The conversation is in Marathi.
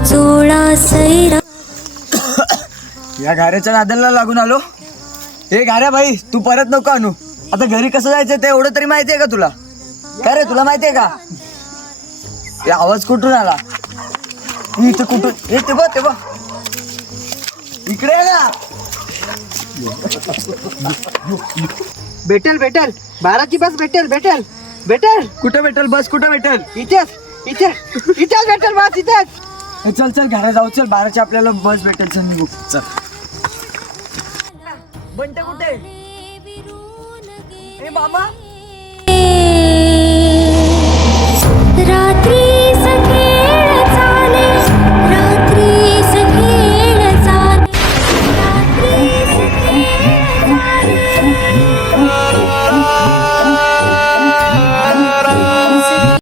चोळा सैरा. या घाऱ्याच्या नादाला लागून आलो. हे घाऱ्या भाई, तू परत नको आणू. आता घरी कसं जायचं ते एवढं तरी माहिती आहे का तुला? काय रे, तुला माहिती आहे का? हे आवाज कुठून आला? इथं कुठून? हे ते बघ, ते बघ, इकडे आहे ना. भेटेल भेटेल, 12ची बस भेटेल भेटेल भेटेल. कुठं भेटेल बस? कुठं भेटेल? इथेच इथेच भेटेल बस इथेच. हे चल चल घाऱ्या जाऊ, चल 12ची आपल्याला बस भेटेल. चल निघू, चल. बंटे कुठे? ए मामा,